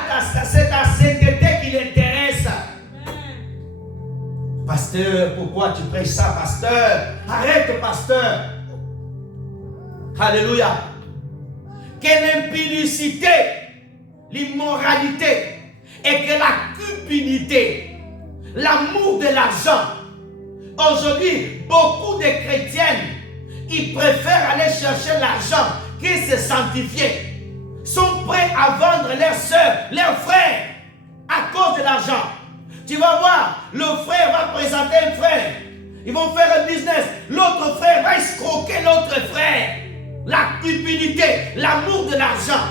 c'est ta sainteté qui l'intéresse. Pasteur, pourquoi tu prêches ça, pasteur? Arrête, pasteur. Alléluia. Que l'impudicité, l'immoralité et que la cupidité, l'amour de l'argent. Aujourd'hui, beaucoup de chrétiennes, ils préfèrent aller chercher l'argent que se sanctifier. Sont prêts à vendre leurs soeurs, leurs frères à cause de l'argent. Tu vas voir, le frère va présenter un frère. Ils vont faire un business. L'autre frère va escroquer l'autre frère. La cupidité, l'amour de l'argent.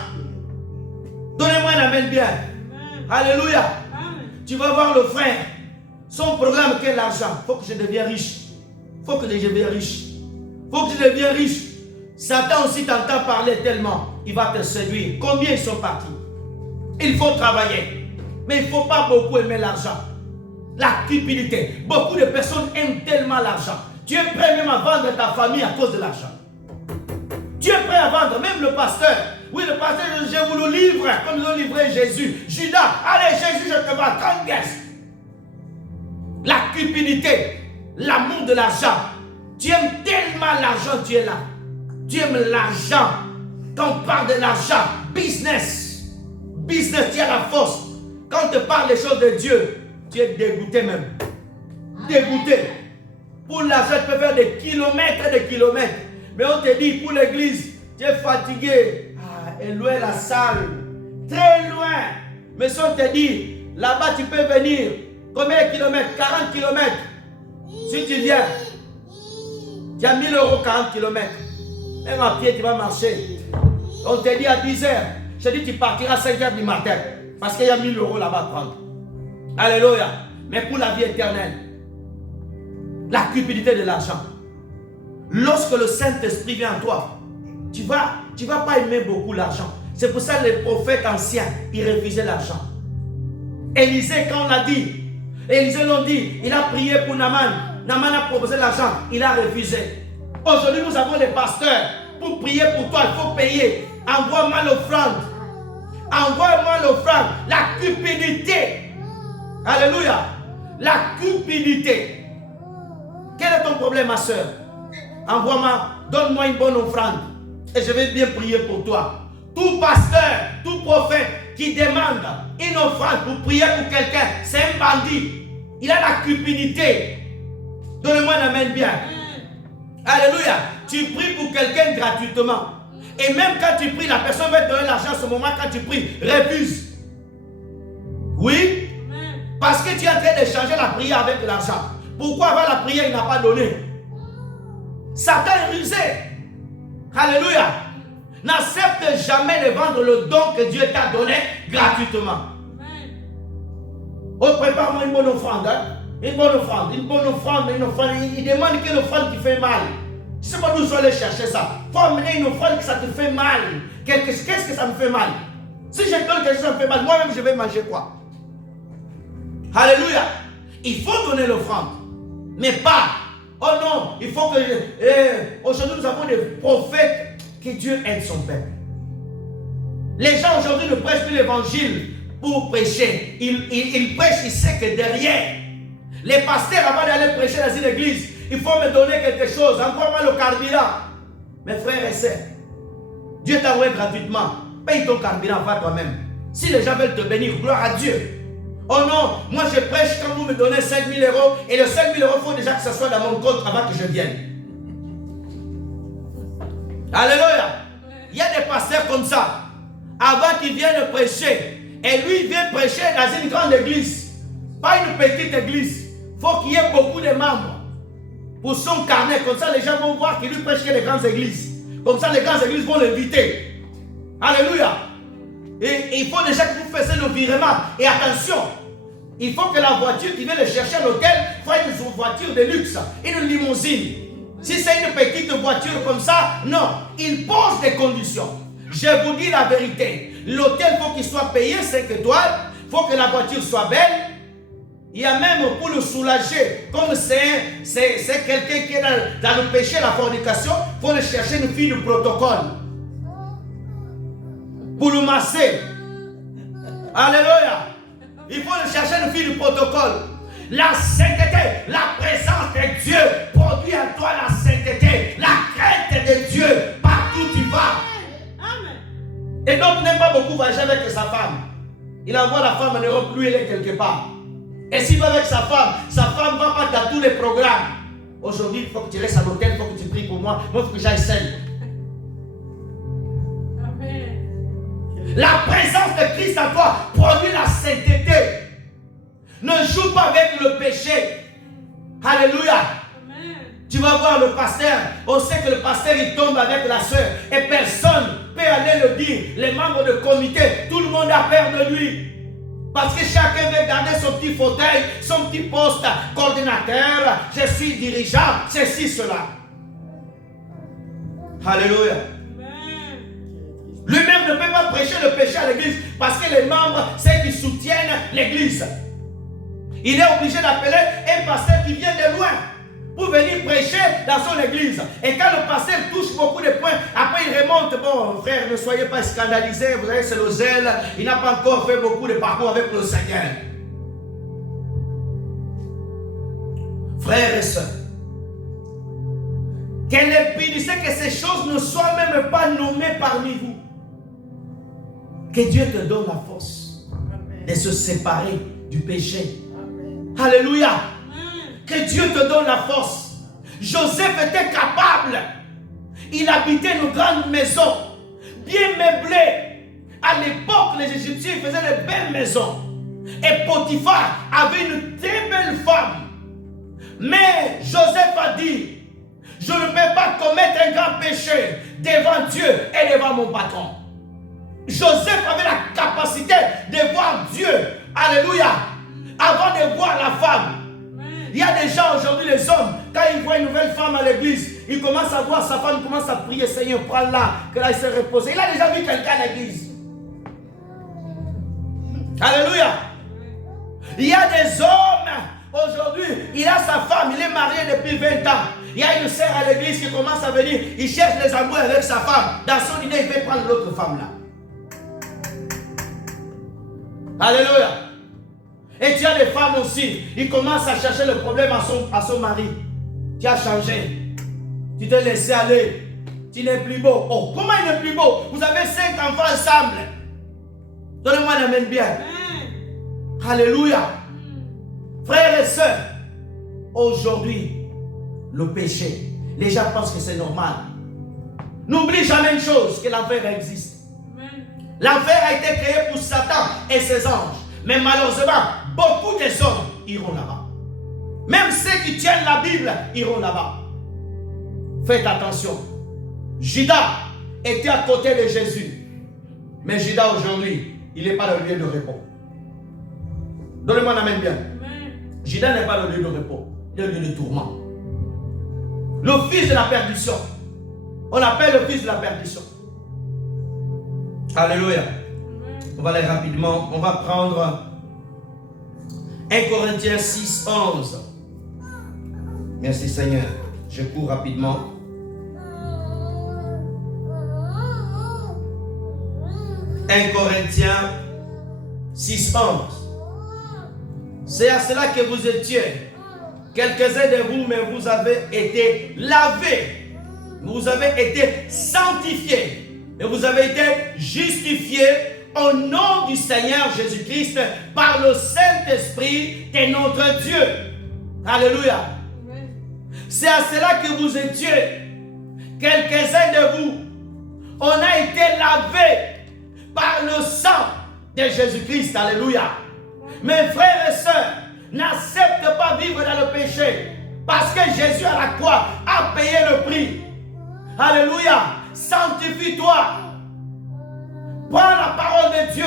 Donnez-moi un amen bien. Amen. Alléluia. Amen. Tu vas voir le frère. Son programme, quel argent? Il faut que je devienne riche. Il faut que je devienne riche. Il faut que je devienne riche. Satan aussi t'entend parler tellement. Il va te séduire. Combien ils sont partis? Il faut travailler. Mais il ne faut pas beaucoup aimer l'argent. La cupidité. Beaucoup de personnes aiment tellement l'argent. Tu es prêt même à vendre ta famille à cause de l'argent. Tu es prêt à vendre, même le pasteur. Oui, le pasteur, je vous le livre, comme ils ont livré Jésus. Judas, allez Jésus, je te vends 30 pièces. La cupidité, l'amour de l'argent. Tu aimes tellement l'argent, tu es là. Tu aimes l'argent. Quand on parle de l'argent, business. Business, tu as la force. Quand on te parle des choses de Dieu, tu es dégoûté même. Dégoûté. Pour l'argent, tu peux faire des kilomètres et des kilomètres. Mais on te dit, pour l'église, tu es fatigué. Ah, et loin la salle. Très loin. Mais si on te dit, là-bas, tu peux venir. Combien de kilomètres? 40 kilomètres. Si tu viens, tu as 1000 euros 40 kilomètres. Même à pied, tu vas marcher. On te dit à 10 heures. Je te dis, tu partiras à 5 heures du matin. Parce qu'il y a 1000 euros là-bas à prendre. Alléluia. Mais pour la vie éternelle, la cupidité de l'argent. Lorsque le Saint-Esprit vient en toi, tu vas pas aimer beaucoup l'argent. C'est pour ça que les prophètes anciens, ils refusaient l'argent. Élisée, quand on l'a dit, Élisée l'a dit, il a prié pour Naaman. Naaman a proposé l'argent, il a refusé. Aujourd'hui, nous avons des pasteurs. Pour prier pour toi, il faut payer. Envoie-moi l'offrande. Envoie-moi l'offrande. La cupidité. Alléluia. La cupidité. Quel est ton problème, ma soeur? Envoie-moi, donne-moi une bonne offrande. Et je vais bien prier pour toi. Tout pasteur, tout prophète qui demande une offrande pour prier pour quelqu'un, c'est un bandit. Il a la cupidité. Donne-moi un amen bien. Alléluia. Tu pries pour quelqu'un gratuitement. Et même quand tu pries, la personne va te donner l'argent à ce moment quand tu pries. Refuse. Oui. Parce que tu es en train d'échanger la prière avec l'argent. Pourquoi avant la prière, il n'a pas donné? Satan est rusé. Alléluia. N'accepte jamais de vendre le don que Dieu t'a donné gratuitement. Oh, prépare-moi une bonne offrande. Hein? Une bonne offrande, une bonne offrande, une offrande. Il demande quelle offrande qui fait mal. Je ne sais pas d'où je vais aller chercher ça. Il faut amener une offrande que ça te fait mal. Qu'est-ce que ça me fait mal? Si je donne quelque chose ça me fait mal, moi-même je vais manger quoi? Alléluia. Il faut donner l'offrande. Mais pas. Oh non, il faut que... aujourd'hui nous avons des prophètes. Que Dieu aide son peuple. Les gens aujourd'hui ne prêchent plus l'évangile pour prêcher. Ils prêchent, ils savent que derrière, les pasteurs avant d'aller prêcher dans une église, il faut me donner quelque chose. Envoie-moi le carburant. Mes frères et sœurs, Dieu t'a envoyé gratuitement. Paye ton carburant, va toi-même. Si les gens veulent te bénir, gloire à Dieu. Oh non, moi je prêche quand vous me donnez 5 000 euros et les 5 000 euros, il faut déjà que ce soit dans mon compte avant que je vienne. Alléluia. Il y a des pasteurs comme ça. Avant qu'ils viennent prêcher. Et lui, il vient prêcher dans une grande église. Pas une petite église. Il faut qu'il y ait beaucoup de membres. pour son carnet. Comme ça, les gens vont voir qu'il lui prêche que les grandes églises. Comme ça, les grandes églises vont l'inviter. Alléluia. Et il faut déjà que vous fassiez le virement. Et attention, il faut que la voiture qui vient le chercher à l'hôtel soit une voiture de luxe, une limousine. Si c'est une petite voiture comme ça, non. Il pose des conditions. Je vous dis la vérité. L'hôtel, il faut qu'il soit payé 5 étoiles. Il faut que la voiture soit belle. Il y a même pour le soulager, comme c'est quelqu'un qui est dans le péché, la fornication, il faut le chercher une fille de protocole. Pour le masser. Alléluia. Il faut le chercher une fille du protocole. La sainteté, la présence de Dieu produit en toi la sainteté, la crainte de Dieu. Partout où tu vas. Amen. Et donc, n'aime pas beaucoup voyager avec sa femme. Il envoie la femme en Europe, lui, elle est quelque part. Et s'il va avec sa femme ne va pas dans tous les programmes. Aujourd'hui, il faut que tu restes à l'hôtel, il faut que tu pries pour moi. Moi, il faut que j'aille seul. La présence de Christ en toi produit la sainteté. Ne joue pas avec le péché. Alléluia. Amen. Tu vas voir le pasteur. On sait que le pasteur il tombe avec la soeur. Et personne ne peut aller le dire. Les membres du comité, tout le monde a peur de lui. Parce que chacun veut garder son petit fauteuil, son petit poste, coordinateur. Je suis dirigeant, ceci, cela. Alléluia. Lui-même ne peut pas prêcher le péché à l'église parce que les membres, c'est qui soutiennent l'église. Il est obligé d'appeler un pasteur qui vient de loin pour venir prêcher dans son église. Et quand le pasteur touche beaucoup de points, après il remonte. Bon, frère, ne soyez pas scandalisés, vous savez, c'est le zèle. Il n'a pas encore fait beaucoup de parcours avec le Seigneur. Frères et sœurs, qu'elle impédisse que ces choses ne soient même pas nommées parmi vous. Que Dieu te donne la force de se séparer du péché. Amen. Alléluia. Amen. Que Dieu te donne la force. Joseph était capable. Il habitait une grande maison, bien meublée. À l'époque, les Égyptiens faisaient de belles maisons. Et Potiphar avait une très belle femme. Mais Joseph a dit, je ne peux pas commettre un grand péché devant Dieu et devant mon patron. Joseph avait la capacité de voir Dieu, alléluia, avant de voir la femme. Il y a des gens aujourd'hui, les hommes, quand ils voient une nouvelle femme à l'église, ils commencent à voir sa femme, ils commencent à prier, Seigneur, prends-la, que là il s'est reposé. Il a déjà vu quelqu'un à l'église. Alléluia. Il y a des hommes, aujourd'hui, il a sa femme, il est marié depuis 20 ans. Il y a une sœur à l'église qui commence à venir, il cherche les embrouilles avec sa femme. Dans son idée, il veut prendre l'autre femme là. Alléluia. Et tu as des femmes aussi, ils commencent à chercher le problème à son mari. Tu as changé. Tu t'es laissé aller. Tu n'es plus beau. Oh, comment il n'est plus beau? Vous avez 5 enfants ensemble. Donnez-moi la main bien. Alléluia. Frères et sœurs, aujourd'hui, le péché, les gens pensent que c'est normal. N'oublie jamais une chose, que l'enfer existe. L'enfer a été créé pour Satan et ses anges. Mais malheureusement, beaucoup des hommes iront là-bas. Même ceux qui tiennent la Bible iront là-bas. Faites attention. Judas était à côté de Jésus. Mais Judas aujourd'hui, il n'est pas le lieu de repos. Donnez-moi la main bien. Judas n'est pas le lieu de repos. Il est le lieu de tourment. Le fils de la perdition. On l'appelle le fils de la perdition. Alléluia. On va aller rapidement. On va prendre 1 Corinthiens 6, 11. Merci Seigneur. Je cours rapidement. 1 Corinthiens 6, 11. C'est à cela que vous étiez. Quelques-uns de vous, mais vous avez été lavés. Vous avez été sanctifiés. Et vous avez été justifiés au nom du Seigneur Jésus-Christ par le Saint-Esprit de notre Dieu. Alléluia. C'est à cela que vous étiez. Quelques-uns de vous, on a été lavés par le sang de Jésus-Christ. Alléluia. Mes frères et sœurs, n'acceptez pas vivre dans le péché. Parce que Jésus à la croix a payé le prix. Alléluia. Sanctifie-toi. Prends la parole de Dieu.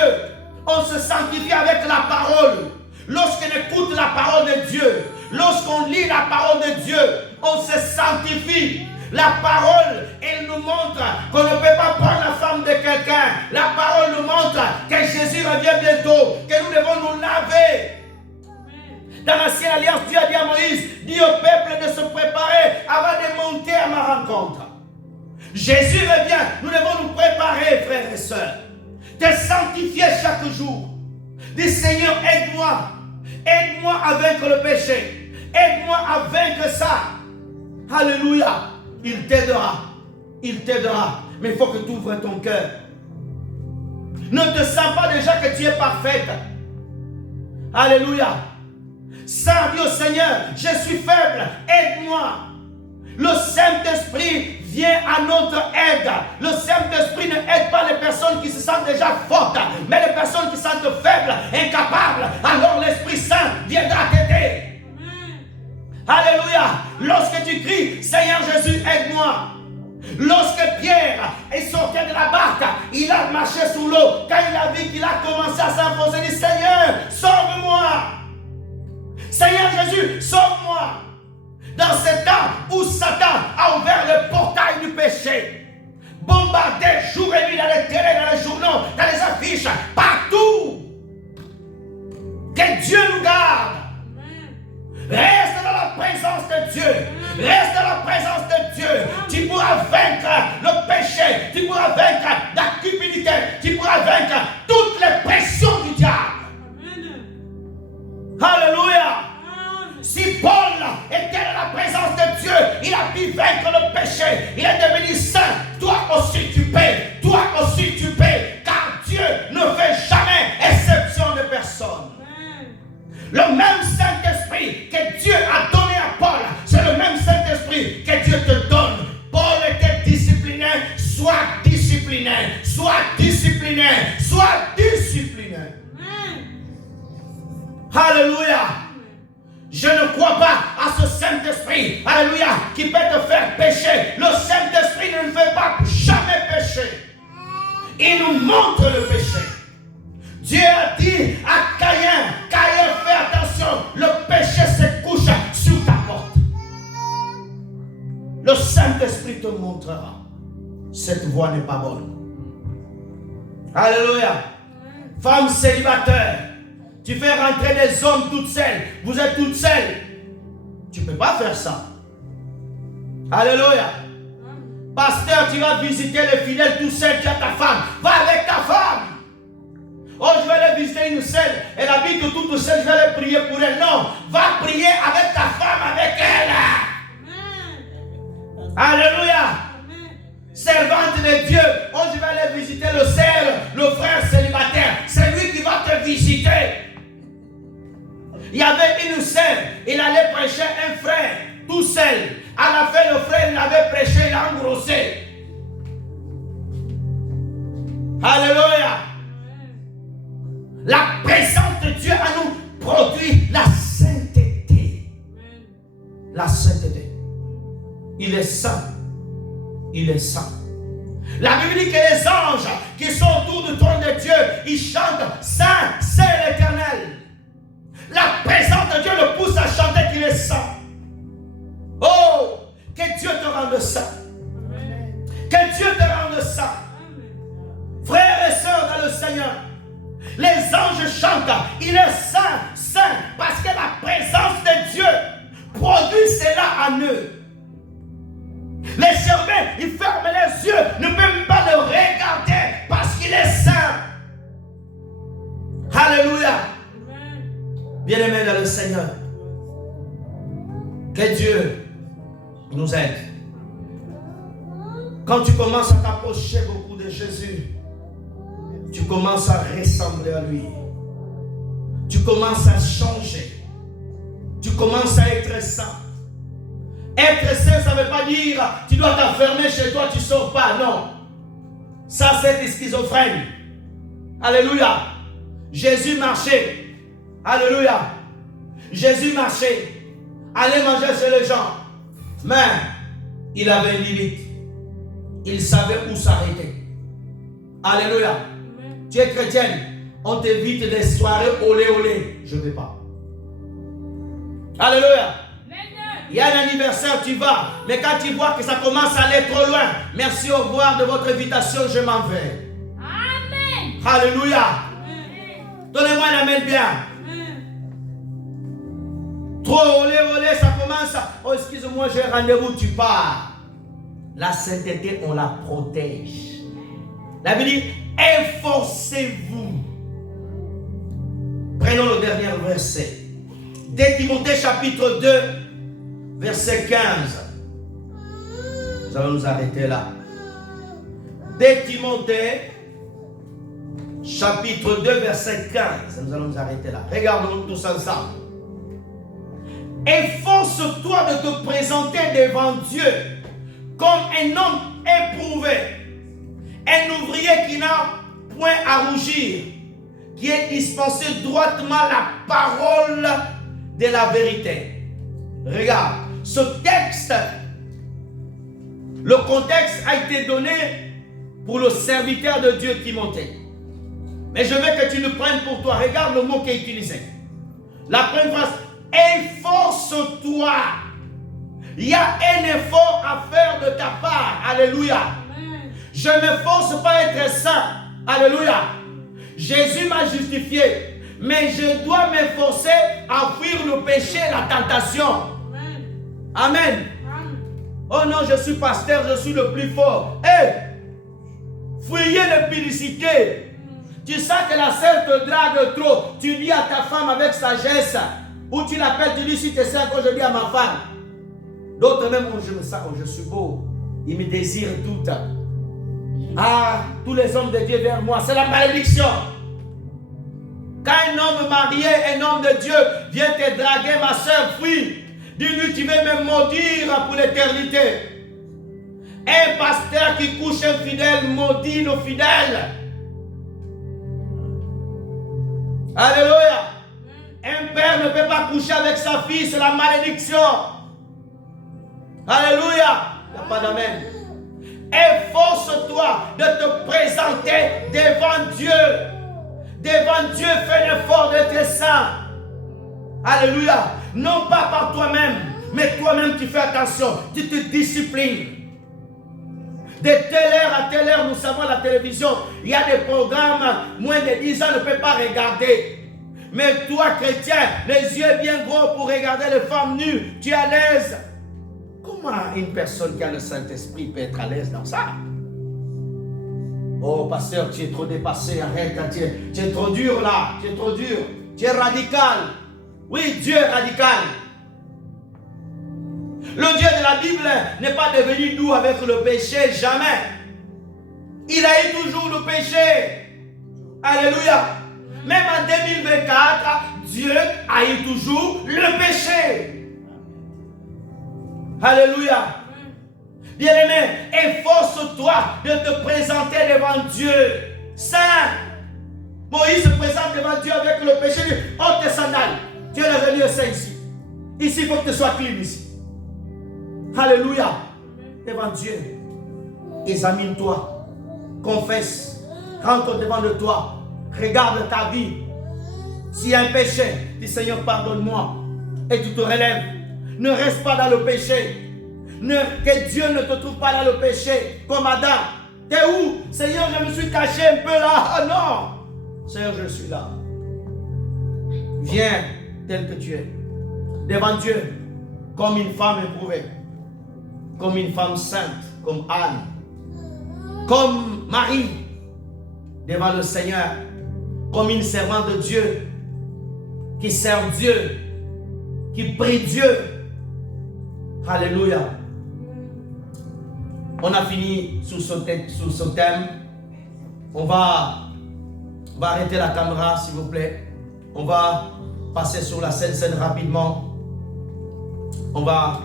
On se sanctifie avec la parole. Lorsqu'on écoute la parole de Dieu, lorsqu'on lit la parole de Dieu, on se sanctifie. La parole, elle nous montre qu'on ne peut pas prendre la femme de quelqu'un. La parole nous montre que Jésus revient bientôt, que nous devons nous laver. Dans l'ancienne alliance, Dieu a dit à Moïse, dis au peuple de se préparer avant de monter à ma rencontre. Jésus revient, nous devons nous préparer, frères et sœurs, de sanctifier chaque jour. Dis Seigneur, aide-moi. Aide-moi à vaincre le péché. Aide-moi à vaincre ça. Alléluia. Il t'aidera. Il t'aidera. Mais il faut que tu ouvres ton cœur. Ne te sens pas déjà que tu es parfaite. Alléluia. Ça dit au Seigneur, je suis faible. Aide-moi. Le Saint-Esprit vient à notre aide. Le Saint-Esprit ne aide pas les personnes qui se sentent déjà fortes, mais les personnes qui se sentent faibles, incapables. Alors l'Esprit Saint viendra t'aider. Alléluia. Lorsque tu cries, Seigneur Jésus, aide-moi. Lorsque Pierre est sorti de la barque, il a marché sous l'eau. Quand il a vu qu'il a commencé à s'enfoncer, il dit, Seigneur, sauve-moi. Seigneur Jésus, sauve-moi. Dans ce temps où Satan a ouvert le portail du péché, bombardé jour et nuit dans les télés, dans les journaux, dans les affiches, partout. Que Dieu nous garde. Reste dans la présence de Dieu. Reste dans la présence de Dieu. Tu pourras vaincre le péché. Tu pourras vaincre la cupidité. Tu pourras vaincre toutes les pressions du diable. Alléluia. Si Paul était dans la présence de Dieu, il a pu vaincre le péché. Il est devenu saint. Toi aussi tu paies. Toi aussi tu paies. Car Dieu ne fait jamais exception de personne. Le même Saint-Esprit que Dieu a donné à Paul, c'est le même Saint-Esprit que Dieu te donne. Paul était discipliné, sois discipliné, sois discipliné, sois discipliné. Alléluia. Je ne crois pas à ce Saint-Esprit, alléluia, qui peut te faire pécher. Le Saint-Esprit ne nous fait pas jamais pécher. Il nous montre le péché. Dieu a dit à Caïn, Caïn, fais attention, le péché se couche sur ta porte. Le Saint-Esprit te montrera, cette voie n'est pas bonne. Alléluia. Femme célibataire, tu fais rentrer des hommes toutes seules, vous êtes toutes seules. Tu ne peux pas faire ça. Alléluia. Pasteur, tu vas visiter les fidèles tout seul, tu as ta femme. Va avec ta femme. Oh, je vais aller visiter une seule. Elle habite toute seule, je vais aller prier pour elle. Non, va prier avec ta femme, avec elle. Amen. Alléluia. Amen. Servante de Dieu. Oh, je vais aller visiter le frère célibataire. C'est lui qui va te visiter. Il y avait une sœur, il allait prêcher un frère, tout seul. À la fin, le frère, il avait prêché, il a engrossé. Alléluia. La présence de Dieu à nous produit la sainteté. La sainteté. Il est saint. Il est saint. La Bible dit que les anges qui sont autour du trône de Dieu, ils chantent Saint, c'est l'Éternel. La présence de Dieu le pousse à chanter qu'il est saint. Oh, que Dieu te rende saint. Que Dieu te rende saint. Frères et sœurs dans le Seigneur, les anges chantent, il est saint, saint, parce que la présence de Dieu produit cela en eux. Les chérubins, ils ferment les yeux, ne peuvent même pas le regarder parce qu'il est saint. Alléluia. Bien-aimés dans le Seigneur, que Dieu nous aide. Quand tu commences à t'approcher beaucoup de Jésus, tu commences à ressembler à lui. Tu commences à changer. Tu commences à être saint. Être saint, ça ne veut pas dire tu dois t'enfermer chez toi, tu ne sors pas. Non. Ça, c'est schizophrène. Alléluia. Jésus marchait. Alléluia. Jésus marchait aller manger chez les gens. Mais il avait une limite. Il savait où s'arrêter. Alléluia. Tu es chrétienne. On t'évite des soirées olé olé. Je ne vais pas. Alléluia. Il y a un anniversaire, tu vas. Mais quand tu vois que ça commence à aller trop loin, merci, au revoir de votre invitation, je m'en vais. Amen. Alléluia. Donnez-moi un amen bien. Trop olé olé, ça commence à... Oh, excuse-moi, j'ai un rendez-vous, tu pars. La sainteté, on la protège. La Bible dit, efforcez-vous. Prenons le dernier verset. 2 Timothée chapitre 2, verset 15. Nous allons nous arrêter là. 2 Timothée chapitre 2, verset 15. Nous allons nous arrêter là. Regardons tous ensemble. Efforce-toi de te présenter devant Dieu comme un homme éprouvé, un ouvrier qui n'a point à rougir, qui est dispensé droitement la parole de la vérité. Regarde, ce texte, le contexte a été donné pour le serviteur de Dieu Timothée. Mais je veux que tu le prennes pour toi. Regarde le mot qui est utilisé. La première phrase, efforce-toi. Il y a un effort à faire de ta part. Alléluia. Amen. Je ne m'efforce pas à être saint. Alléluia. Jésus m'a justifié. Mais je dois m'efforcer à fuir le péché, la tentation. Amen. Amen. Amen. Oh non, je suis pasteur, je suis le plus fort. Hey, fuyez l'impudicité. Tu sens que la sœur te drague trop. Tu dis à ta femme avec sagesse. Ou tu l'appelles, tu dis si tu es saint, quand je dis à ma femme. D'autres même, je me sens, je suis beau. Ils me désirent toutes. Ah, tous les hommes de Dieu vers moi, c'est la malédiction. Quand un homme marié, un homme de Dieu vient te draguer, ma soeur, fuis. Dis-lui, tu veux me maudire pour l'éternité. Un pasteur qui couche un fidèle maudit nos fidèles. Alléluia. Un père ne peut pas coucher avec sa fille, c'est la malédiction. Alléluia. Il n'y a pas d'amen. Efforce-toi de te présenter devant Dieu. Devant Dieu, fais l'effort d'être saint. Alléluia. Non pas par toi-même, mais toi-même tu fais attention. Tu te disciplines. De telle heure à telle heure, nous savons à la télévision, il y a des programmes, moins de 10 ans ne peut pas regarder. Mais toi, chrétien, les yeux bien gros pour regarder les femmes nues, tu es à l'aise. Comment une personne qui a le Saint-Esprit peut être à l'aise dans ça? Oh, pasteur, tu es trop dépassé, arrête, tu es trop dur là, tu es trop dur, tu es radical. Oui, Dieu est radical. Le Dieu de la Bible n'est pas devenu doux avec le péché, jamais. Il a eu toujours le péché. Alléluia. Même en 2024, Dieu a eu toujours le péché. Alléluia. Bien-aimé, efforce-toi de te présenter devant Dieu saint. Moïse se présente devant Dieu avec le péché. Il dit, ôte tes sandales. Dieu est revenu saint ici. Ici, il faut que tu sois clean ici. Alléluia. Devant Dieu. Examine-toi. Confesse. Rentre devant de toi. Regarde ta vie. S'il y a un péché, dis Seigneur, pardonne-moi. Et tu te relèves. Ne reste pas dans le péché. Que Dieu ne te trouve pas dans le péché. Comme Adam. T'es où? Seigneur, je me suis caché un peu là. Ah non. Seigneur, je suis là. Viens tel que tu es. Devant Dieu. Comme une femme éprouvée. Comme une femme sainte. Comme Anne. Comme Marie. Devant le Seigneur. Comme une servante de Dieu. Qui sert Dieu. Qui prie Dieu. Alléluia. On a fini sous ce thème. On va arrêter la caméra, s'il vous plaît. On va passer sur la scène rapidement. On va